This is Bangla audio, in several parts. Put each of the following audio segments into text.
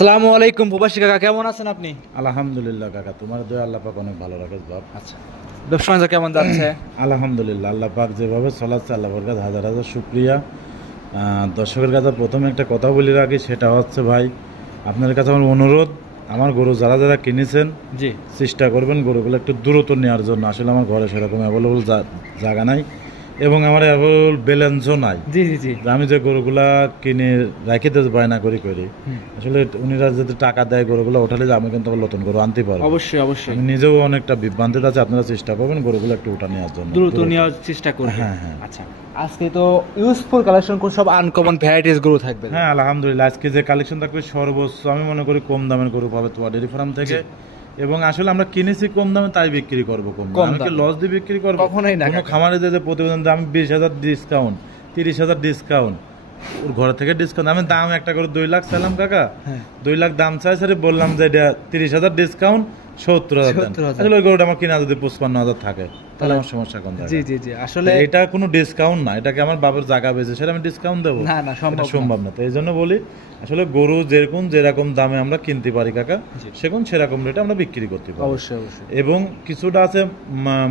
আসসালামু আলাইকুম প্রবাসী কাকা, কেমন আছেন আপনি? আলহামদুলিল্লাহ কাকা, তোমার দয়া আল্লাহ পাক অনেক ভালো রাখে বাপ। আচ্ছা, ব্যবসা বাণিজ্য কেমন যাচ্ছে? আলহামদুলিল্লাহ, আল্লাহ পাক যেভাবে চলাচ্ছে আল্লাহ পাকের কাছে হাজার হাজার শুক্রিয়া। দর্শকের কাছে প্রথমে একটা কথা বলে রাখি, সেটা হচ্ছে ভাই আপনার কাছে আমার অনুরোধ, আমার গরু যারা যারা কিনেছেন জি, চেষ্টা করবেন গরুগুলো একটু দ্রুত নেওয়ার জন্য। আসলে আমার ঘরে সেরকম অ্যাভেলেবল জায়গা নাই এবং আমার অ্যাভেলেবল ব্যালেন্সও নাই। জি জি জি, আমি যে গরুগুলা কিনে রাখিতে বায়না করি আসলে উনিরা যদি টাকা দেয় গরুগুলো ওঠালে আমি কিন্তু আবার নতুন গরু আনতে পারবো। অবশ্যই অবশ্যই, আমি নিজেও অনেকটা বিভ্রান্তিতে আছে, আপনারা চেষ্টা করবেন গরুগুলো একটু উঠা নেওয়ার জন্য, দ্রুত নেওয়ার চেষ্টা করবেন। হ্যাঁ হ্যাঁ। আচ্ছা, আজকে তো ইউজফুল কালেকশন কোন সব আনকমন ভ্যারাইটিস গরু থাকবে। হ্যাঁ আলহামদুলিল্লাহ, আজকে যে কালেকশন থাকবে সর্বোচ্চ আমি মনে করি কম দামের গরু পাবে তোয়া ডেয়ারি ফার্ম থেকে। এবং আসলে আমরা কিনেছি কম দামে, তাই বিক্রি করবো কম দামে। আমি কি লস দিয়ে বিক্রি করবো? কখনোই না। কোনো খামারে যে প্রতিবেদন আমি 20,000 ডিসকাউন্ট, 30,000 ডিসকাউন্ট, ওর ঘর থেকে ডিসকাউন্ট, আমি দাম একটা করে 2 লাখ চাইলাম কাকা, 2 লাখ দাম চাই স্যার, বললাম যে এটা 30,000 ডিসকাউন্ট 70,000। আসলে ওই গরুটা আমার কিনা যদি 55,000 থাকে তাহলে আমার সমস্যা কোন জায়গায়? জি জি জি, আসলে এটা কোনো ডিসকাউন্ট না, এটাকে আমার বাবার জায়গা বেঁচে সেটা আমি ডিসকাউন্ট দেবো? না না, সম্ভব না। তো এই জন্য বলি আসলে গরু যেরকম দামে আমরা কিনতে পারি কাকা, সেরকম রেটে আমরা বিক্রি করতে পারি। অবশ্যই অবশ্যই। এবং কিছুটা আছে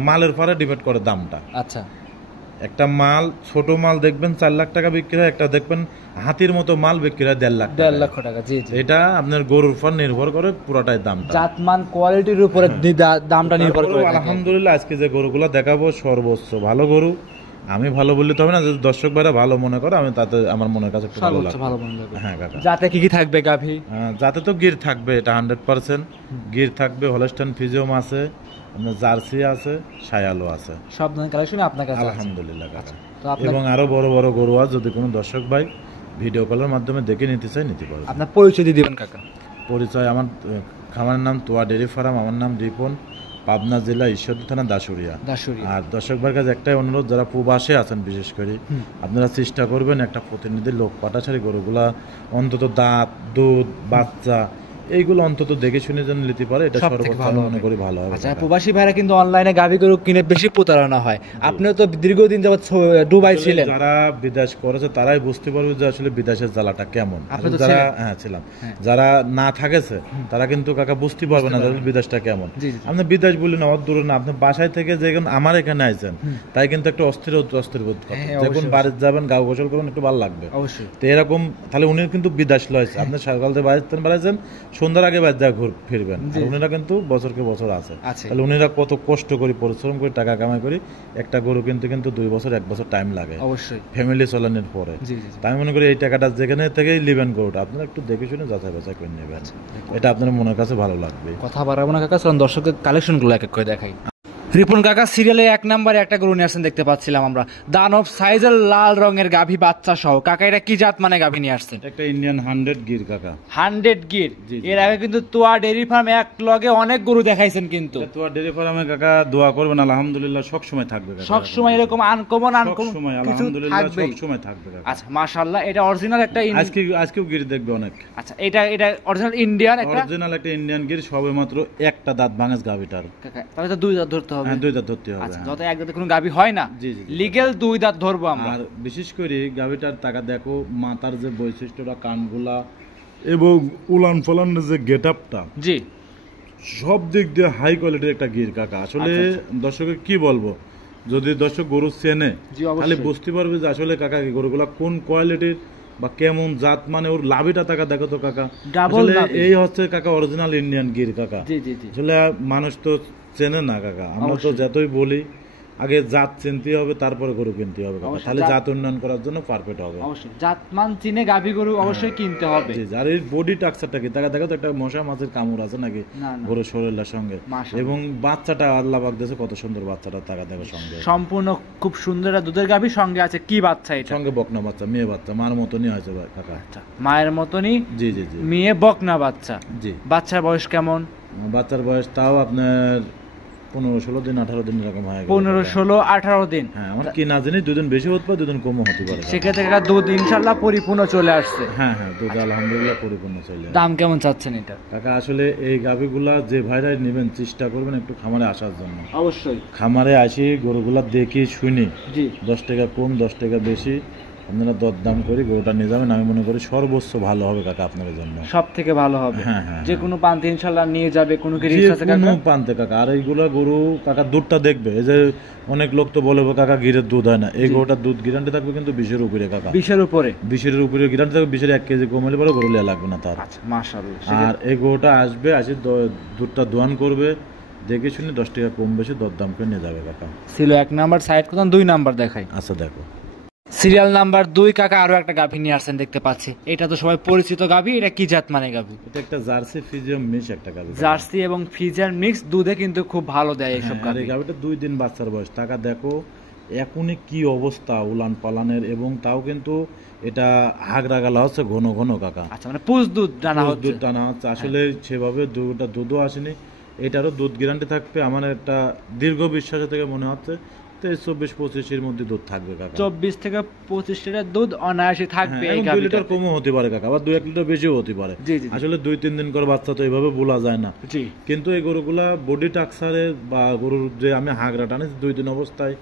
মালের পরে ডিপেন্ড করে দামটা। আচ্ছা, একটা মাল ছোট মাল দেখবেন 4 লাখ টাকা বিক্রি হয়, একটা দেখবেন হাতির মতো মাল বিক্রি হয় 1.5 লাখ, 1.5 লক্ষ টাকা। জি জি, এটা আপনার গরুর উপর নির্ভর করে পুরোটাই দামটা, জাতমান কোয়ালিটির উপরে দামটা নির্ভর করে। আলহামদুলিল্লাহ আজকে যে গরুগুলো দেখাবো সর্বোচ্চ ভালো গরু। আমি ভালো বললে তো হবে না, যদি দর্শক ভাইরা ভালো মনে করে আমি তাতে আমার মনের কাছে একটু ভালো লাগে। হ্যাঁ কাকা, যাতে কি কি থাকবে গাভী? যাতে তো গির থাকবে, এটা 100% গির থাকবে, হলস্টাইন ফ্রিজিয়াম আছে, আপনার জার্সি আছে, শায়ালও আছে, সব ধরনের কালেকশন আপনার কাছে আছে? আলহামদুলিল্লাহ কাকা। তো আপনার এবং আরো বড় বড় গরু আছে, যদি কোনো দর্শক ভাই ভিডিও কলের মাধ্যমে দেখে নিতে চাই নিতে পারবে। আপনার পরিচয় দিয়ে দিবেন কাকা। পরিচয়, আমার খামারের নাম তোয়া ডেয়ারি ফার্ম, আমার নাম রিপন, পাবনা জেলা ঈশ্বরদী থানা দাসুরিয়া। আর দর্শক ভাইয়ের কাছে একটাই অনুরোধ, যারা প্রবাসে আছেন বিশেষ করে আপনারা চেষ্টা করবেন একটা প্রতিনিধি লোক পাঠাছাড়ি গরুগুলা অন্তত দাঁত, দুধ, বাচ্চা এইগুলো অন্তত দেখে শুনে যেন নিতে পারে, এটা সর্বোচ্চ মনে করি ভালো হবে। আচ্ছা, প্রবাসী ভাইরা কিন্তু অনলাইনে গাভী গরু কিনে বেশি প্রতারণা হয়। আপনিও তো দীর্ঘদিন যাবত দুবাই ছিলেন, যারা বিদেশ করেছে তারাই বুঝতে পারবে যে আসলে বিদেশের জ্বালাটা কেমন। যারা ছিলাম, যারা না থাকেছে তারা কিন্তু কাকা বুঝতে পারবে না বিদেশটা কেমন। আপনি বিদেশ বলি না, অত দূরে না, আপনি বাসায় থেকে যেখানে আমার এখানে আইছেন তাই কিন্তু একটা অস্থির বোধ করেন, যখন বাড়িতে যাবেন গাও গোসল করবেন একটু ভালো লাগবে। তো এরকম তাহলে উনি কিন্তু বিদেশ লয়েছে, আপনি সকাল থেকে বাড়াইছেন সন্ধ্যার আগে বাদ ফিরবেন, উনিরা কিন্তু বছরকে বছর আছে। তাহলে উনিরা কত কষ্ট করে পরিশ্রম করে টাকা কামাই করি, একটা গরু কিন্তু 2 বছর 1 বছর টাইম লাগে অবশ্যই ফ্যামিলি চলানোর পরে। তাই মনে করি এই টাকাটা যেখানে থেকেই লিবেন গরুটা আপনারা একটু দেখে শুনে যাচাই বাছাই করে নেবেন, এটা আপনার মনের কাছে ভালো লাগবে। কথা বাড়াবো না কাকা, চলুন দর্শকের কালেকশন গুলো এক এক করে দেখাই। রিপন কাকা সিরিয়ালে 1 নম্বরে একটা গরু নিয়ে আসছেন দেখতে পাচ্ছিলাম আমরা, দানব সাইজের লাল রঙের গাভী বাচ্চা সহ। কাকা এটা কি জাত মানে গাভী নিয়ে আসছেন? একটা ইন্ডিয়ান 100 গির কাকা। 100 গির? এর আগে কিন্তু তোয়া ডেয়ারি ফার্ম এক লগে অনেক গরু দেখাইছেন, কিন্তু তোয়া ডেয়ারি ফার্মে কাকা দোয়া করবেন আলহামদুলিল্লাহ সব সময় থাকবে কাকা, সব সময় এরকম আনকমন সময় আলহামদুলিল্লাহ সব সময় থাকবে কাকা। আচ্ছা মাশাআল্লাহ, এটা অরিজিনাল একটা আজকেও গির দেখবে অনেক। আচ্ছা, এটা অরিজিনাল ইন্ডিয়ান একটা ইন্ডিয়ান গির, সবেমাত্র একটা দাঁত ভাঙাস গাভীটার। কাকা তাহলে তো 2 দাঁত ধরতে হবে? হ্যাঁ 2 দাঁত ধরতে হবে। আচ্ছা, যত এক দাঁতে কোনো গাভী হয় না, লিগ্যাল 2 দাঁত ধরবো আমরা। আর বিশেষ করে গাভীটার টাকা দেখো, মাথার যে বৈশিষ্ট্যটা, কানগুলা এবং উলান ফলান যে গেটআপটা, জি সব দিক দিয়ে হাই কোয়ালিটির একটা গির কাকা। আসলে দর্শকের কি বলবো, যদি দর্শক গরু চেনে তাহলে বুঝতে পারবে যে আসলে কাকা গরুগুলা কোন কোয়ালিটির বা কেমন জাত, মানে ওর লাভিটা টাকা দেখো তো কাকা। আসলে এই হচ্ছে কাকা অরিজিনাল ইন্ডিয়ান গির কাকা। আসলে মানুষ তো চেনে না কাকা, আমরা তো যতই বলি আগে জাত চিনতে হবে তারপরে গরু কিনতে হবে, তাহলে জাত উন্নয়ন করার জন্য পারফেক্ট হবে। অবশ্যই জাতমান চিনে গাভী গরু অবশ্যই কিনতে হবে। আর এর বডি টাকচারটা কি টাকা দেখো তো, একটা মশা মাছের কামড় আছে নাকি গরুর শরীরের সঙ্গে, এবং বাচ্চাটা আল্লাহ পাক দিয়েছে কত সুন্দর, বাচ্চাটা টাকা দেখো সঙ্গে সম্পূর্ণ খুব সুন্দর দুধের গাভী সঙ্গে আছে। কি বাচ্চা এটা? সঙ্গে বকনা বাচ্চা, মেয়ে বাচ্চা, মার মতনই হয়েছে কাকা। মায়ের মতনই? জি জি জি, মেয়ে বকনা বাচ্চা। জি। বাচ্চার বয়স কেমন? বাচ্চার বয়স তাও আপনার 15-16 দিন 18 দিন এরকম হয়। 15-16-18 দিন। হ্যাঁ, আমার কি না জানি 2 দিন বেশি হতে পারে 2 দিন কমও হতে পারে। সেক্ষেত্রে দুধ ইনশাআল্লাহ পরিপূর্ণ চলে আসছে। হ্যাঁ হ্যাঁ, দুধ আলহামদুলিল্লাহ পরিপূর্ণ চলে আসছে। দাম কেমন চাচ্ছেন এটা? কাকা আসলে এই গাভীগুলা যে ভাইরাই নেবেন চেষ্টা করবেন একটু খামারে আসার জন্য। অবশ্যই খামারে আসি গরুগুলা দেখি শুনি, জি 10 টাকা কম 10 টাকা বেশি আপনারা দরদাম করে গরুটা নিয়ে যাবেন, আমি মনে করি সর্বোচ্চ ভালো হবে কাকা আপনাদের জন্য, সব থেকে ভালো হবে। হ্যাঁ হ্যাঁ, যে কোনো প্রান্তে ইনশাআল্লাহ নিয়ে যাবে, কোনো কি রিস্ক আছে কাকা? কোনো প্রান্তে কাকা। আর এইগুলা গরু কাকা দুধটা দেখবে, এই যে অনেক লোক তো বলে কাকা গিরের দুধ হয় না, এই গরুটার দুধ গ্যারান্টি থাকবে কিন্তু 20-এর উপরে কাকা, 20-এর উপরে, 20-এর উপরে গ্যারান্টি থাকবে। 20-এর 1 কেজি কম হলে পরে গরু লিয়া লাগবে না তার। আচ্ছা মাশাআল্লাহ। আর এই গরুটা আসবে, আসি দুধটা দোয়ান করবে, দেখে শুনে 10 টাকা কম বেশি দরদাম করে নিয়ে যাবে কাকা। ছিল 1 নাম্বার, সাইড করতাম 2 নাম্বার দেখাই। আচ্ছা দেখো, সিরিয়াল নাম্বার 2 কাকা আরো একটা গাভী নিয়ে আসছেন দেখতে পাচ্ছি। এটা তো সবাই পরিচিত গাভী, এটা কি জাত মানে গাভী? এটা একটা জার্সি ফিজিয়াম মিক্স একটা গাভী। জার্সি এবং ফিজিয়ান মিক্স, দুধে কিন্তু খুব ভালো দেয় এইসব গাভী। এই গাভীটা 2 দিন বাচ্চার বয়স। টাকা দেখো এখনই কি অবস্থা উলান পালানের, এবং তাও কিন্তু এটা হাগরা গালা হচ্ছে ঘন ঘন কাকা। আচ্ছা, মানে পুষ দুধ টানা হচ্ছে, দুধ টানা হচ্ছে আসলে সেভাবে দুধও আসেনি। এটারও দুধ গ্যারান্টি থাকবে, আমার একটা দীর্ঘ বিশ্বাস থেকে মনে হচ্ছে 23-24-25 মধ্যে দুধ থাকবে কাকা। 24 থেকে 25 লিটার দুধ অনায়াসে থাকবে। এই 2 লিটার কমও হতে পারে কাকা, আবার 2-1 লিটার বেশিও হতে পারে। আসলে 2-3 দিন করে বাচ্চা তো এইভাবে বলা যায় না। কিন্তু এই গরুগুলা বডি টাক্সারে বা গরুর যে আমি হাগরা টানেছি 2 দিন অবস্থায়,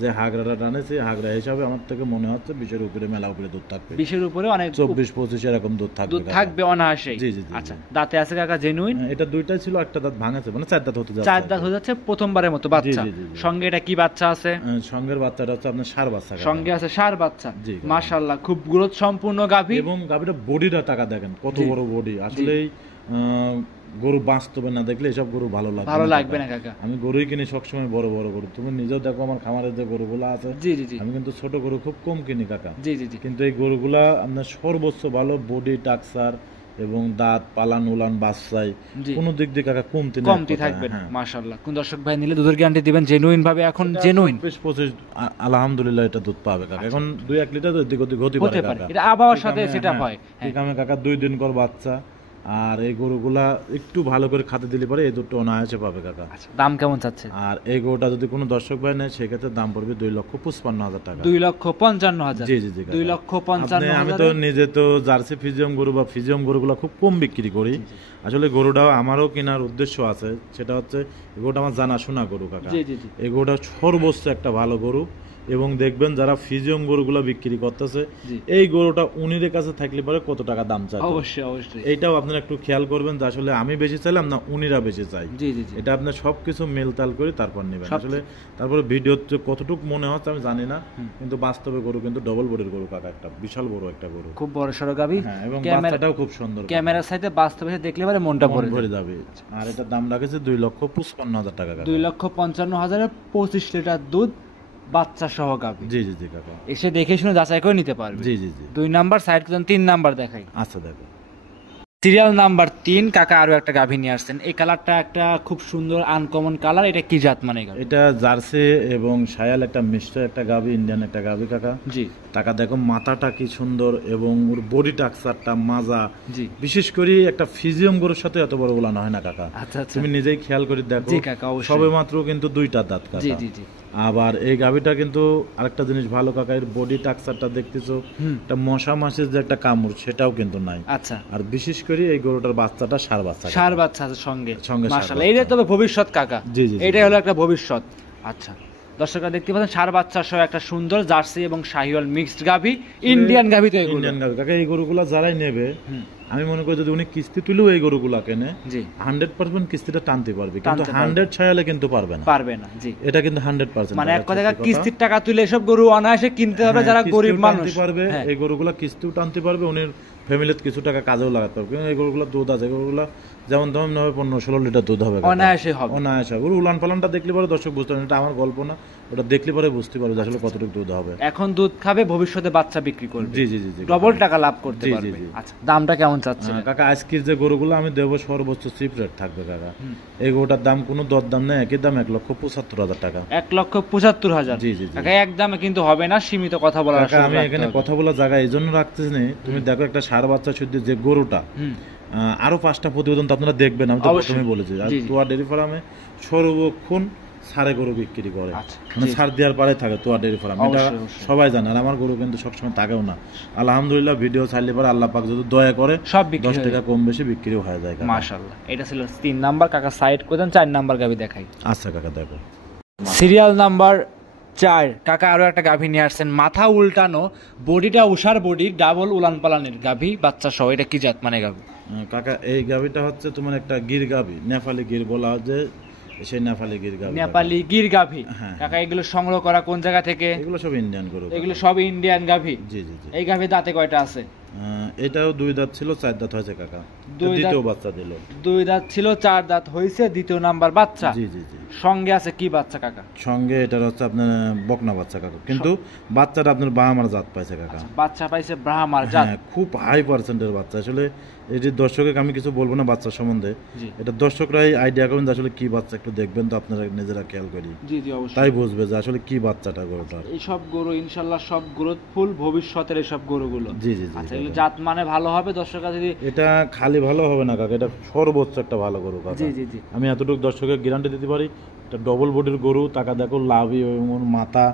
যে হাগরাটা টানেছি, হাগরা হিসাবে আমার থেকে মনে হচ্ছে 20-এর উপরে, মেলা উপরে দুধ থাকবে। 20-এর উপরে অনেক 24-25 এরকম দুধ থাকবে অনায়াসে। আচ্ছা, দাঁতে আছে কাকা জেনুইন? এটা 2টাই ছিল, একটা দাঁত ভাঙাছে, মানে 4 দাঁত হতে যাচ্ছে। 4 দাঁত হয়ে যাচ্ছে, প্রথমবারের মতো বাচ্চা। সঙ্গে এটা কি বাচ্চা আছে? সঙ্গের বাচ্চাটা হচ্ছে আপনার ষাঁড় বাচ্চা, সঙ্গে আছে ষাঁড় বাচ্চা। মাশাআল্লাহ, খুব গ্রোথ সম্পূর্ণ গাভী, এবং গাভীটা বডিটা টাকা দেখেন কত বড় বডি। আসলে গরু বাস্তবে না দেখলে এসব গরু ভালো লাগবে না কাকা। আমি গরুই কিনি সবসময় বড় বড় গরু, তুমি নিজেও দেখো আমার খামারে যে গরুগুলা আছে, আমি কিন্তু ছোট গরু খুব কম কিনি কাকা। কিন্তু এই গরুগুলা আপনার সর্বোচ্চ ভালো বডি টাক্সার এবং দাঁত পালান উলান বাচ্চাই কোন দিক দিয়ে কাকা কমতি থাকবে না। মাশাআল্লাহ, কোন দর্শক ভাই নিলে দুধের গ্যারান্টি দিবেন জেনুইন ভাবে? এখন জেনুইন 25 আলহামদুলিল্লাহ এটা দুধ পাবে কাকা। এখন 2-1 লিটার এদিক ওদিক হতে পারে কাকা, এটা আবহাওয়ার সাথে সেটা হয়। ঠিক আমি কাকা 2 দিন কর বাচ্চা। আর এই গরুগুলা একটু ভালো করে খাতে দিলে পরে এই দুধটা অনায়াসে পাবে কাকা। দাম কেমন চাচ্ছে? আর এই গরুটা যদি কোনো দর্শক ভাই নেয় সেক্ষেত্রে দাম পড়বে 2,55,000 টাকা। 2,55,000? জি জি জি, 2,55,000। আমি তো নিজে তো জার্সি ফিজিয়াম গরু বা ফিজিয়াম গরুগুলা খুব কম বিক্রি করি। আসলে গরুটাও আমারও কেনার উদ্দেশ্য আছে, সেটা হচ্ছে গরুটা আমার জানাশোনা গরু কাকা। এই গরুটা সর্বোচ্চ একটা ভালো গরু, এবং দেখবেন যারা ফিজিয়াম গরুগুলা বিক্রি করতেছে এই গরুটা উনির কাছে থাকলে পরে কত টাকা দাম চাই। অবশ্যই এইটাও আপনারা একটু খেয়াল করবেন যে আসলে আমি বেশি চাইলাম না উনিরা বেশি চাই। এটা আপনার সবকিছু মেলতাল করে তারপর নেবেন। আসলে তারপরে ভিডিওতে কতটুকু মনে হচ্ছে আমি জানি না, কিন্তু বাস্তবে গরু কিন্তু ডবল বডির গরু কাকা, একটা বিশাল বড় একটা গরু, খুব বড় সড়ো গাভী, এবং বাচ্চাটাও খুব সুন্দর। ক্যামেরার সাইডে বাস্তবে দেখলে পরে মনটা ভরে যাবে। আর এটা দাম রাখেছে 2,55,000 টাকা। 2,55,000 25 লিটার দুধ বাচ্চা সহ গাভী। জি জি জি কাকা, এসে দেখে শুনে যাচাই করে নিতে পারবে। জি জি জি। 2 নাম্বার সাইড করতেন, 3 নাম্বার দেখাই। আচ্ছা দেখো, সিরিয়াল নাম্বার 3 কাকা আরো একটা গাভী নিয়ে আসছেন। এই কালারটা একটা খুব সুন্দর আনকমন কালার, এটা কি জাত মানে গাভী? এটা জার্সি এবং শায়াল একটা মিশ্র একটা গাভী, ইন্ডিয়ান একটা গাভী কাকা। জি টাকা দেখো মাথাটা কি সুন্দর, এবং ওর বডি টাক্সারটা মাজা। জি, বিশেষ করে একটা ফিজিয়াম গরুর সাথে এত বড় উলান হয় না কাকা। আচ্ছা তুমি নিজেই খেয়াল করে দেখো। জি কাকা, অবশ্যই। সবে মাত্র কিন্তু 2টা দাঁত কাকা। জি জি জি। আবার এই গাভীটা কিন্তু আরেকটা জিনিস ভালো কাকা, এর বডি টাক্সারটা দেখতেছো, একটা মশা মাছের যে একটা কামড় সেটাও কিন্তু নাই। আচ্ছা, আর বিশেষ করে এই গরুটার বাচ্চাটা ষাঁড় বাচ্চা আছে সঙ্গে। মাশাআল্লাহ, এইটা তবে ভবিষ্যৎ কাকা। জি জি, এটাই হলো একটা ভবিষ্যৎ। আচ্ছা, দর্শকরা দেখতে পাচ্ছেন ষাঁড় বাচ্চা সহ একটা সুন্দর জার্সি এবং শাহিওয়াল মিক্সড গাভী, ইন্ডিয়ান গাভী। তো ইন্ডিয়ান গাভী কাকা, এই গরুগুলা যারাই নেবে আমি মনে করি যদি উনি কিস্তি তুলেও এই গরুগুলা কেনে 100% কিস্তিটা টানতে পারবে, কিন্তু 100 ছায়ালে কিন্তু পারবে না। জি, এটা কিন্তু 100%। মানে এক কথা কিস্তির টাকা তুলে এসব গরু অনায়াসে কিনতে হবে যারা গরিব মানুষ পারবে। এই গরুগুলা কিস্তিও টানতে পারবে, উনি ফ্যামিলিতে কিছু টাকা কাজেও লাগাতে পারবে। এই গরুগুলা দুধ আছে, গরুগুলা যেমন ধরুন 15-16 লিটার দুধ হবে অনায়াসে গরু উলান পালানটা দেখলে পরে দর্শক বুঝতে পারবে, এটা আমার গল্প না, ওটা দেখলে পরে বুঝতে পারবে আসলে কতটুকু দুধ হবে। এখন দুধ খাবে, ভবিষ্যতে বাচ্চা বিক্রি করবে। জি জি জি, ডবল টাকা লাভ করতে পারবে। আচ্ছা, দামটা কেমন চাচ্ছেন কাকা? আজকের যে গরুগুলো আমি দেবো সর্বোচ্চ চিপ রেট থাকবে কাকা। এই গরুটার দাম কোনো দরদাম নেই, একই দাম 1,75,000 টাকা। 1,75,000? জি জি কাকা, একদমে কিন্তু হবে না, সীমিত কথা বলা। আমি এখানে কথা বলার জায়গা এই জন্য রাখতেছি না, তুমি দেখো একটা ষাঁড় বাচ্চা শুদ্ধ যে গরুটা, আরো 5টা প্রতিবেদন তো আপনারা দেখবেন, আমি তো প্রথমে বলেছি। আর তোয়া ডেয়ারি ফার্মে সর্বক্ষণ সারে গরু বিক্রি করে, মানে সার দেওয়ার পরে থাকে তোয়া ডেয়ারি ফার্ম, এটা সবাই জানে। আর আমার গরু কিন্তু সবসময় থাকেও না, আলহামদুলিল্লাহ। ভিডিও ছাড়লে পরে আল্লাহ পাক যদি দয়া করে সব 10 টাকা কম বেশি বিক্রিও হয়ে যায়। মাশাআল্লাহ, এটা ছিল 3 নাম্বার কাকা। সাইড করে দেন, 4 নাম্বার গাভী দেখাই। আচ্ছা কাকা দেখো, সিরিয়াল নাম্বার 4 কাকা আরো একটা গাভী নিয়ে আসছেন, মাথা উল্টানো, বডিটা উষার বডি, ডাবল উলান পালানের গাভী বাচ্চা সহ। এটা কি জাত মানে গাভী? কাকা এই গাভীটা হচ্ছে তোমার একটা গির গাভী, নেপালি গির বলা হয় যে, সেই নেপালি গির গাভী। নেপালি গির গাভী। হ্যাঁ। কাকা এগুলো সংগ্রহ করা কোন জায়গা থেকে? এগুলো সব ইন্ডিয়ান গরু। এগুলো সব ইন্ডিয়ান গাভী। জি জি জি। এই গাভী দাঁতে কয়টা আছে? এটাও 2 দাঁত ছিল, 4 দাঁত হয়েছে কাকা। দ্বিতীয় বাচ্চা দিল। 2 দাঁত ছিল, 4 দাঁত হয়েছে, দ্বিতীয় নাম্বার বাচ্চা। জি জি জি। সঙ্গে আছে কি বাচ্চা কাকা? সঙ্গে এটার হচ্ছে আপনার বকনা বাচ্চা কাকা, কিন্তু বাচ্চাটা আপনার বাহামার জাত পাইছে কাকা। বাচ্চা পাইছে ব্রাহ্মার জাত। খুব হাই পার্সেন্টের বাচ্চা। আসলে এটি দর্শককে আমি কিছু বলবো না বাচ্চার সম্বন্ধে, এটা দর্শকরাই আইডিয়া করবেন যে আসলে কি বাচ্চা, একটু দেখবেন তো আপনারা নিজেরা খেয়াল করি। জি জি অবশ্যই। তাই বুঝবে যে আসলে কি বাচ্চাটা গরুটার। এই সব গরু ইনশাআল্লাহ সব গ্রোথফুল ভবিষ্যতের এই সব গরুগুলো। জি জি জি। আচ্ছা, এগুলো জাত মানে ভালো হবে দর্শকরা যদি। এটা খালি ভালো হবে না কাকা, এটা সর্বোচ্চ একটা ভালো গরু কাকা। জি জি জি। আমি এতটুকু দর্শকের গ্যারান্টি দিতে পারি, এটা ডবল বডির গরু। টাকা দেখো লাভি এবং ওর মাথা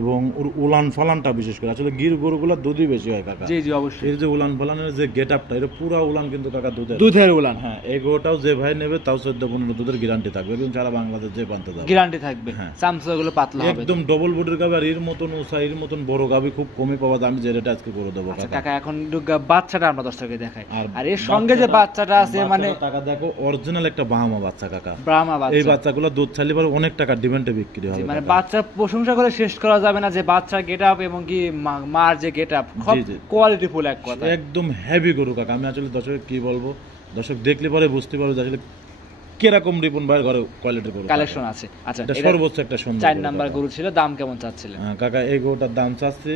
এবং ওর উলান ফালানটা, বিশেষ করে আসলে গির গরুগুলো দুধই বেশি হয় কাকা। জি জি অবশ্যই। এর যে উলান ফালানের যে গেটআপটা, এটা পুরো উলান কিন্তু কাকা দুধের উলান। হ্যাঁ, এই গরুটাও যে ভাই নেবে তাও 14-15 দুধের গ্যারান্টি থাকবে, এবং সারা বাংলাদেশ যে পান্তে যাবে গ্যারান্টি থাকবে। হ্যাঁ, চামচাগুলো পাতলা হবে একদম ডবল বডির গাবি। আর এর মতন উঁচা, এর মতন বড় গাবি খুব কমই পাওয়া যায়। আমি যে রেটে আজকে করে দেবো আচ্ছা কাকা। কাকা এখন বাচ্চাটা আমরা দর্শককে দেখাই, আর এর সঙ্গে যে বাচ্চাটা আছে মানে টাকা দেখো, অরিজিনাল একটা বাহামা বাচ্চা কাকা। ব্রাহ্মা বাচ্চা। এই বাচ্চাগুলো দুধ ছাড়লে পরে অনেক টাকা ডিমান্ডে বিক্রি হবে। মানে বাচ্চার প্রশংসা করে শেষ করা যাবে না, যে বাচ্চার গেটআপ এবং কি মার যে গেটআপ খুব কোয়ালিটি ফুল এক কথা, একদম হেভি গরু কাকা। আমি আসলে দর্শক কি বলবো, দর্শক দেখলে পরে বুঝতে পারবে যে আসলে কিরকম রিপন ভাইয়ের ঘরে কোয়ালিটির গরু কালেকশন আছে। আচ্ছা, এটা সর্বোচ্চ একটা সুন্দর 4 নাম্বার গরু ছিল। দাম কেমন চাচ্ছিলেন কাকা? এই গরুটার দাম চাচ্ছি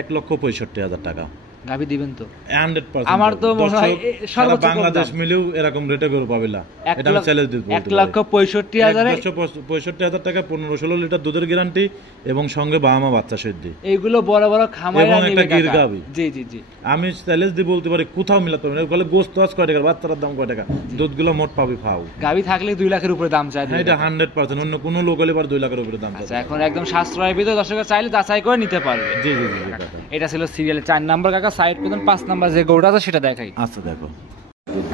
1,65,000 টাকা। গাভী দিবেন তো? 100%। আমার তো মনে হয় সারা বাংলাদেশ মিলেও এরকম রেটে গরু পাবে না। এটা আমি চ্যালেঞ্জ দিতে বলতে পারি। 1,65,000 1,65,000 টাকা, 15-16 লিটার দুধের গ্যারান্টি এবং সঙ্গে বাহামা বাচ্চা সিদ্ধি। এইগুলো বড় বড় খামারে নিবে কাকা। গাভী। জি জি জি। আমি চ্যালেঞ্জ দিয়ে বলতে পারি কোথাও মিলাতে পারবে না। বলে গোশত আজ কয় টাকা, বাচ্চার দাম কয় টাকা, দুধগুলো মোট পাবি ফাও। গাভী থাকলে 2 লাখের উপরে দাম চাই। এটা 100%। অন্য কোনো লোক হলে 2 লাখের উপরে দাম চাই। আচ্ছা, এখন একদম সাশ্রয়ের ভিতরে দর্শকরা চাইলে যাচাই করে নিতে পারবে। জি জি জি কাকা। এটা ছিল সিরিয়ালে 4 নাম্বার কাকা। সাইড করুন 5 নাম্বার যে গরুটা আছে সেটা দেখাই। আচ্ছা দেখো,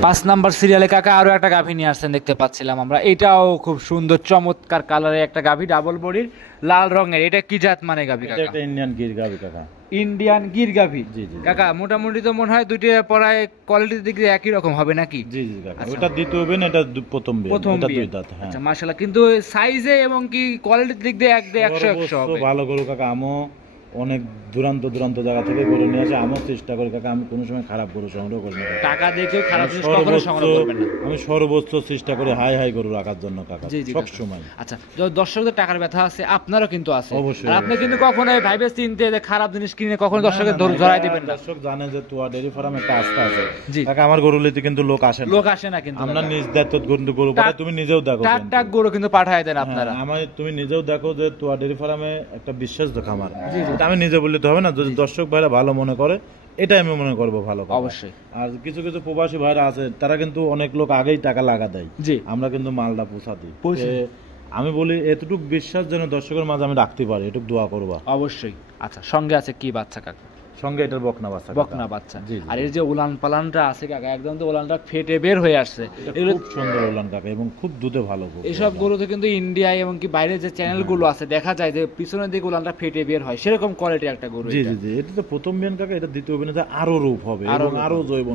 5 নাম্বার সিরিয়ালে কাকা আরো একটা গাভী নিয়ে আসছেন, দেখতে পাচ্ছিলাম আমরা। এটাও খুব সুন্দর চমৎকার কালারের একটা গাভী, ডাবল বডির, লাল রঙের। এটা কি জাত মানে গাভী কাকা? এটা ইন্ডিয়ান গির গাভী কাকা। ইন্ডিয়ান গির গাভী। জি জি কাকা মোটামুটি তো মনে হয় দুইটা পরায় কোয়ালিটির দিক দিয়ে একই রকম হবে নাকি? জি জি কাকা। ওটা দ্বিতীয় বেন, এটা প্রথম বেন, এটা 2 দাঁত। হ্যাঁ আচ্ছা মাশাআল্লাহ। কিন্তু সাইজে এবং কি কোয়ালিটির দিক দিয়ে 100 হবে। ভালো গরু কাকা। আমও অনেক দূরান্ত দূরান্ত জায়গা থেকে গরু নিয়ে আসে, আমিও চেষ্টা করি কাকা। আমি কোনো সময় খারাপ গরু সংগ্রহ করি না। টাকা দেখেও খারাপ জিনিস কখনো সংগ্রহ করবেন না। আমি সর্বোচ্চ চেষ্টা করি হাই হাই গরু রাখার জন্য কাকা, সব সময়। আচ্ছা, দর্শকদের টাকার ব্যথা আছে, আপনারও কিন্তু আছে। অবশ্যই। আর আপনি কিন্তু কখনো ভাইবে চিনতে যে খারাপ জিনিস কিনে কখনো দর্শকের ধরাই দিবেন না। দর্শক জানে যে তুয়া ডেইরি ফার্মে একটা আস্থা আছে কাকা। আমার গরু লিতে কিন্তু লোক আসে না কিন্তু আমরা নিজ দায়িত্ব গরু পাঠাই। তুমি নিজেও দেখো টাক গরু কিন্তু পাঠায় দেন আপনারা। তুমি নিজেও দেখো যে তুয়া ডেইরি ফার্মে একটা বিশ্বাস দেখো আমার। এটা আমি নিজে বললে তো হবে না, যদি দর্শক ভাইরা ভালো মনে করে এটাই আমি মনে করবো ভালো। অবশ্যই। আর কিছু কিছু প্রবাসী ভাইরা আছে, তারা কিন্তু অনেক লোক আগেই টাকা লাগা দেয়। আমরা কিন্তু মালটা পৌঁছা দিই। আমি বলি এতটুকু বিশ্বাস যেন দর্শকের মাঝে আমি রাখতে পারি, এটুকু দোয়া করবা। অবশ্যই। আচ্ছা, সঙ্গে আছে কি বাচ্চা কাকা? সঙ্গে এটার বকনা বাচ্চা। বকনা বাচ্চা। আর এর যে উলান পালানটা আছে কাকা, একদম তো উলানটা ফেটে বের হয়ে আসছে। খুব সুন্দর উলান কাকা, এবং খুব দুধে ভালো গরু। এইসব গরুতে কিন্তু ইন্ডিয়া এবং কি বাইরে যে চ্যানেলগুলো আছে দেখা যায় যে পিছনের দিকে উলানটা ফেটে বের হয়, সেরকম কোয়ালিটি একটা গরু। জি জি জি। এটা তো প্রথম বিয়ান কাকা। এটা দ্বিতীয় বিয়ানে আরো রূপ হবে এবং আরো জৈবন।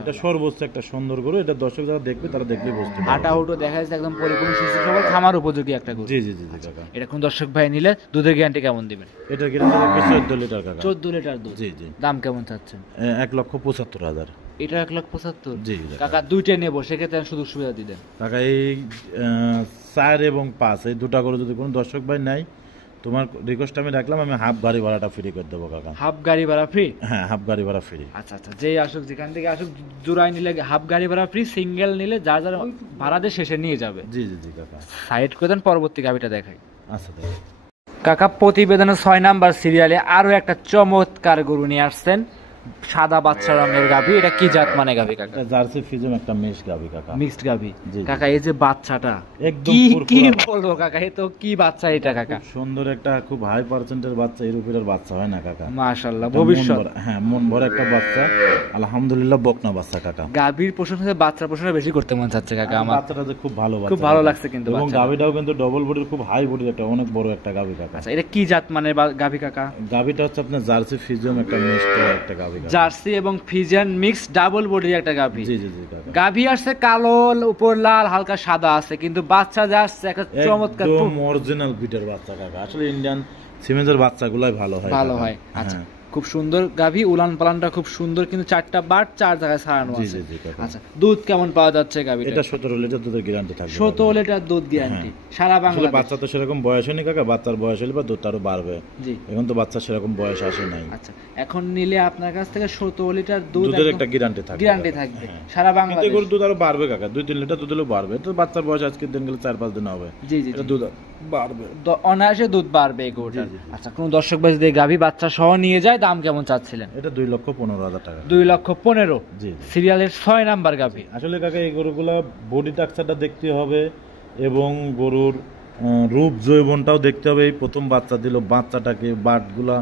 এটা সর্বোচ্চ একটা সুন্দর গরু। এটা দর্শক যারা দেখবে তারা দেখলে বুঝতে পারবে। হাঁটা হুটো দেখা যাচ্ছে একদম পরিপূর্ণ সুস্থ সবল খামার উপযোগী একটা গরু। জি জি জি কাকা। এটা কোন দর্শক ভাই নিলে দুধের গ্যারান্টি কেমন দিবেন? এটার গ্যারান্টি 14 লিটার কাকা। 14 লিটার দুধ। জি জি। দাম কেমন চাচ্ছেন? 1,75,000। এটা 1,75,000? জি কাকা দুইটা নেবো, সেক্ষেত্রে শুধু সুবিধা দিবেন কাকা। এই 4 এবং 5 এই দুটা করে যদি কোনো দর্শক ভাই নাই, তোমার রিকোয়েস্ট আমি রাখলাম, আমি হাফ গাড়ি ভাড়াটা ফ্রি করে দেবো কাকা। হাফ গাড়ি ভাড়া ফ্রি? হ্যাঁ, হাফ গাড়ি ভাড়া ফ্রি। আচ্ছা আচ্ছা, যেই আসুক যেখান থেকে আসুক জোড়ায় নিলে হাফ গাড়ি ভাড়া ফ্রি, সিঙ্গেল নিলে যা যা ভাড়া দিয়ে শেষে নিয়ে যাবে। জি জি জি কাকা। সাইড করে দেন, পরবর্তী গাড়িটা দেখাই। আচ্ছা কাকা প্রতিবেদনের 6 নাম্বার সিরিয়ালে আরো একটা চমৎকার গরু নিয়ে আসছেন, সাদা বাচ্চা রঙের গাভী, এটা কি জাত মানে গাভী কাকা? জার্সি ফিজিয়ান একটা মিক্সড গাভী কাকা। মিক্সড গাভী জি। কাকা, এই যে বাচ্চাটা একদম কি বলবো কাকা, এ তো কি বাচ্চা এটা কাকা? সুন্দর একটা খুব হাই পার্সেন্টের বাচ্চা, ইউরোপের বাচ্চা হয় না কাকা? মাশাআল্লাহ, ভবিষ্যৎ। হ্যাঁ, মন ভরা একটা বাচ্চা, আলহামদুলিল্লাহ বকনা বাচ্চা কাকা। গাভীর পোষণ থেকে বাচ্চার পোষণটা বেশি করতে মন চাচ্ছে কাকা আমার। বাচ্চাটা যে খুব ভালো বাচ্চা, খুব ভালো লাগছে কিন্তু এবং বাচ্চাটা। গাভীটাও কিন্তু ডবল বডির, খুব হাই বডির একটা অনেক বড় একটা গাভী কাকা। আচ্ছা, এটা কি জাত মানে গাভী কাকা? গাভীটা হচ্ছে আপনার জার্সি ফিজিয়ান একটা মিক্সড একটা গাভী কাকা। জার্সি এবং ফিজিয়ান মিক্স ডাবল বডির একটা গাভী। জি জি জি কাকা। গাভী আসছে কালো, উপর লাল, হালকা সাদা আছে, কিন্তু বাচ্চা যা আসছে একটা চমৎকার একদম অরিজিনাল বিটের বাচ্চা কাকা। আসলে ইন্ডিয়ান সিমেন্সের বাচ্চাগুলাই ভালো হয়, ভালো হয়। আচ্ছা, খুব সুন্দর গাভী, উলান পালানটা খুব সুন্দর, কিন্তু 4টা বাট 4 জায়গায় ছাড়ানো আছে। আচ্ছা, দুধ কেমন পাওয়া যাচ্ছে গাভীটা? এটা 17 লিটার দুধের গ্যারান্টি থাকবে। 17 লিটার দুধ গ্যারান্টি সারা বাংলাদেশ। বাচ্চা তো সেরকম বয়স হয়নি কাকা, বাচ্চার বয়স হলে বা দুধ আরো বাড়বে। জি, এখন তো বাচ্চা সেরকম বয়স আসে নাই। আচ্ছা, এখন নিলে আপনার কাছ থেকে 17 লিটার দুধের একটা গ্যারান্টি থাকবে, গ্যারান্টি থাকবে সারা বাংলাদেশ। এগুলো দুধ আরো বাড়বে কাকা, 2-3 লিটার দুধ হলেও বাড়বে। তো বাচ্চার বয়স আজকের দিন গেলে 4-5 দিন হবে। জি জি, দুধ বাড়বে, অনায়াসে দুধ বাড়বে এগুলোটার। আচ্ছা, কোন দর্শক ভাই যদি গাভী বাচ্চা সহ নিয়ে যায়, দাম কেমন চাচ্ছিলেন? এটা 2,15,000 টাকা। 2,15,000। জি, সিরিয়ালের 6 নাম্বার গাভী। আসলে কাকা এই গরুগুলা বডি টাকচারটা দেখতে হবে এবং গরুর রূপ জৈবনটাও দেখতে হবে। এই প্রথম বাচ্চা দিল, বাচ্চাটাকে বাটগুলা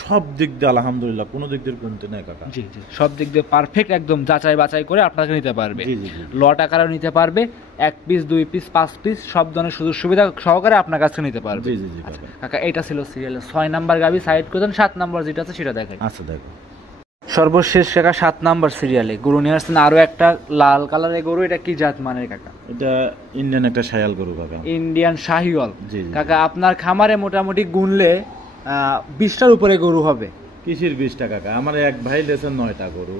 সব দিক দিয়ে আলহামদুলিল্লাহ, কোনো দিক দিয়ে কমতে নেই কাকা। জি জি, সব দিক দিয়ে পারফেক্ট, একদম যাচাই বাছাই করে আপনাকে নিতে পারবে। জি জি জি, লট আকারেও নিতে পারবে, 1 পিস 2 পিস 5 পিস সব ধরনের সুযোগ সুবিধা সহকারে আপনার কাছে নিতে পারবে। জি জি জি আচ্ছা, কাকা। কাকা এটা ছিল সিরিয়ালের 6 নাম্বার গাভী। সাইড করে দেন, 7 নাম্বার যেটা আছে সেটা দেখাই। আচ্ছা দেখো, সর্বশেষ কাকা 7 নাম্বার সিরিয়ালে গরু নিয়ে আসছেন আরো একটা লাল কালারের গরু। এটা কি জাত মানের কাকা? এটা ইন্ডিয়ান একটা শায়াল গরু কাকা। ইন্ডিয়ান শাহিওয়াল। জি জি কাকা, আপনার খামারে মোটামুটি গুনলে 20টার উপরে গরু হবে। কিসের 20টা কাকা? আমার এক ভাই লেছেন 9টা গরু,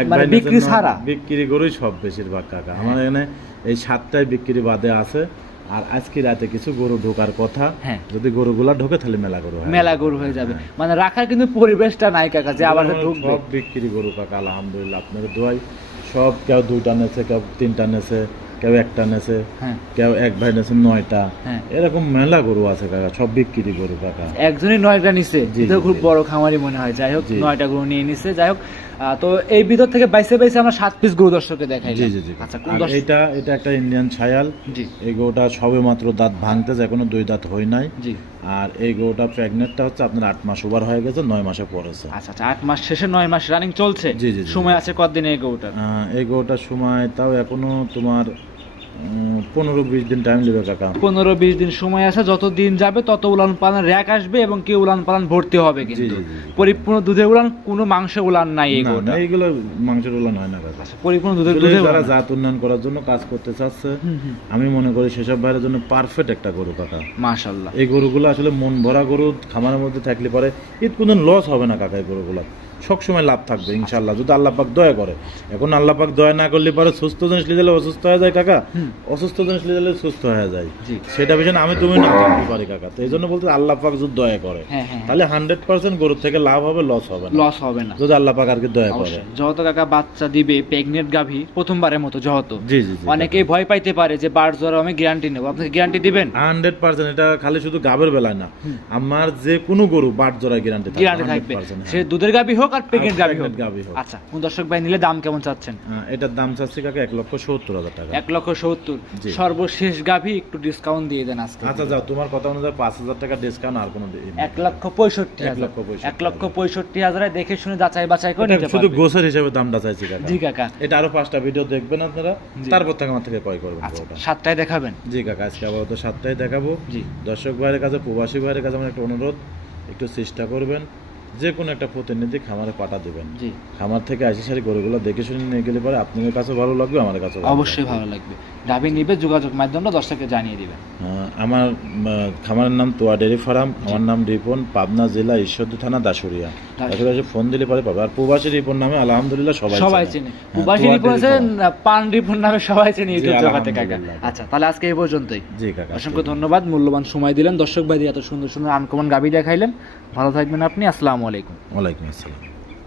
এক মানে ভাই বিক্রি ছাড়া? বিক্রি গরুই সব বেশিরভাগ কাকা। আমার এখানে এই 7টাই বিক্রি বাদে আছে, আর আজকে রাতে কিছু গরু ঢোকার কথা। হ্যাঁ, যদি গরুগুলা ঢোকে তাহলে মেলা গরু হয়, মেলা গরু হয়ে যাবে। মানে রাখার কিন্তু পরিবেশটা নাই কাকা যে আবার ঢুকবে। সব বিক্রি গরু কাকা আলহামদুলিল্লাহ, আপনাদের দোয়াই। সব কেউ 2টা নেছে, কেউ 3টা নেছে, কেউ 1টা নেছে, কেউ এক ভাই নেছে 9টা। এরকম মেলা গরু আছে কাকা, সব বিক্রি গরু কাকা। একজনই 9টা নিছে, এটা খুব বড় খামারি মনে হয়। যাই হোক, 9টা গরু নিয়ে নিছে। যাই হোক, তো এই ভিতর থেকে বাইসে আমরা 7 পিস গরু দর্শককে দেখাই। জি জি জি। আচ্ছা, এটা একটা ইন্ডিয়ান ছায়াল। জি, এই গরুটা সবে মাত্র দাঁত ভাঙতে যায়, এখনো 2 দাঁত হয় নাই। জি। আর এই গরুটা প্রেগনেন্টটা হচ্ছে আপনার 8 মাস ওভার হয়ে গেছে, 9 মাসে পড়েছে। আচ্ছা আচ্ছা, 8 মাস শেষে 9 মাস রানিং চলছে। জি জি। সময় আছে কতদিন এই গরুটার? এই গরুটার সময় তাও এখনো তোমার 15-20 দিন টাইম নেবে কাকা। 15-20 দিন সময় আছে। যত দিন যাবে তত উলান পালান র্যাক আসবে এবং কি উলান পালান ভর্তি হবে। কিন্তু পরিপূর্ণ দুধের উলান, কোনো মাংসের উলান নাই এই গরুটা। এইগুলো মাংসের উলান হয় না কাকা। পরিপূর্ণ দুধের যারা জাত উন্নয়ন করার জন্য কাজ করতে চাচ্ছে, আমি মনে করি সেসব ভাইয়ের জন্য পারফেক্ট একটা গরু কাকা। মাশাআল্লাহ, এই গরুগুলো আসলে মন ভরা গরু, খামারের মধ্যে থাকলে পরে ঈদ কোনো লস হবে না কাকা। এই গরুগুলো সবসময় লাভ থাকবে ইনশাল্লাহ, যদি আল্লাহ পাক দয়া করে। এখন আল্লাহ পাক দয়া না করলে পরে সুস্থ জিনিস নিয়ে দিলে অসুস্থ হয়ে যায় কাকা, অসুস্থ জিনিস নিয়ে দিলে সুস্থ হয়ে যায়। সেটা বিষয় আমি তুমি না করতে পারি কাকা। তো এই জন্য বলতে আল্লাহ পাক যদি দয়া করে তাহলে 100% গরুর থেকে লাভ হবে, লস হবে না। লস হবে না যদি আল্লাহ পাক আর কি দয়া করে। যত কাকা বাচ্চা দিবে প্রেগনেন্ট গাভী প্রথমবারের মতো যত, জি জি, অনেকেই ভয় পাইতে পারে যে বাট জ্বর আমি গ্যারান্টি নেব। আপনি গ্যারান্টি দিবেন? 100%। এটা খালি শুধু গাবের বেলায় না, আমার যে কোনো গরু বাট জ্বরায় গ্যারান্টি থাকবে, সে দুধের গাভী হোক আর প্রেগনেন্ট গাভী হোক। আচ্ছা, কোন দর্শক ভাই নিলে দাম কেমন চাচ্ছেন? এটার দাম চাচ্ছি কাকা 1,70,000 টাকা। 1,70,000। সর্বশেষ গাভী একটু ডিসকাউন্ট দিয়ে দেন আজকে। আচ্ছা যাও, তোমার কথা অনুযায়ী 5,000 টাকা ডিসকাউন্ট, আর কোনো 1,65,000। 1,65,000 দেখে শুনে যাচাই বাছাই করে নিতে পারবেন। শুধু গোছের হিসেবে দামটা চাইছি কাকা। জি কাকা, এটা আরো 5টা ভিডিও দেখবেন আপনারা, তারপর থেকে আমার থেকে ক্রয় করবেন। 7টায় দেখাবেন? জি কাকা, আজকে আপাতত 7টায় দেখাবো। জি, দর্শক ভাইয়ের কাছে, প্রবাসী ভাইয়ের কাছে আমার একটা অনুরোধ, একটু চেষ্টা করবেন যে কোনো একটা প্রতিনিধি খামারে পাঠা দিবেন। জি, খামার থেকে আসি সারি গরুগুলো দেখে শুনে নিয়ে গেলে পরে আপনাদের কাছে ভালো লাগবে, আমার কাছে অবশ্যই ভালো লাগবে। গাভী নিবে, যোগাযোগ মাধ্যমটা দর্শককে জানিয়ে দিবেন। আমার খামারের নাম তোয়া ডেয়ারি ফার্ম, আমার নাম রিপন, পাবনা জেলা ঈশ্বরদী থানা দাসুরিয়া। দাসুরিয়া ফোন দিলে পরে পাবে। আর প্রবাসী রিপন নামে আলহামদুলিল্লাহ সবাই চেনে। প্রবাসী রিপন আছে, পান রিপন নামে সবাই চেনে ইউটিউব জগতে কাকা। আচ্ছা, তাহলে আজকে এই পর্যন্তই। জি কাকা, অসংখ্য ধন্যবাদ, মূল্যবান সময় দিলেন। দর্শক ভাই এত সুন্দর সুন্দর আনকমন গাভী দেখাইলেন। ভালো থাকবেন আপনি। আসসালামু আলাইকুম। ওয়ালাইকুম আসসালাম।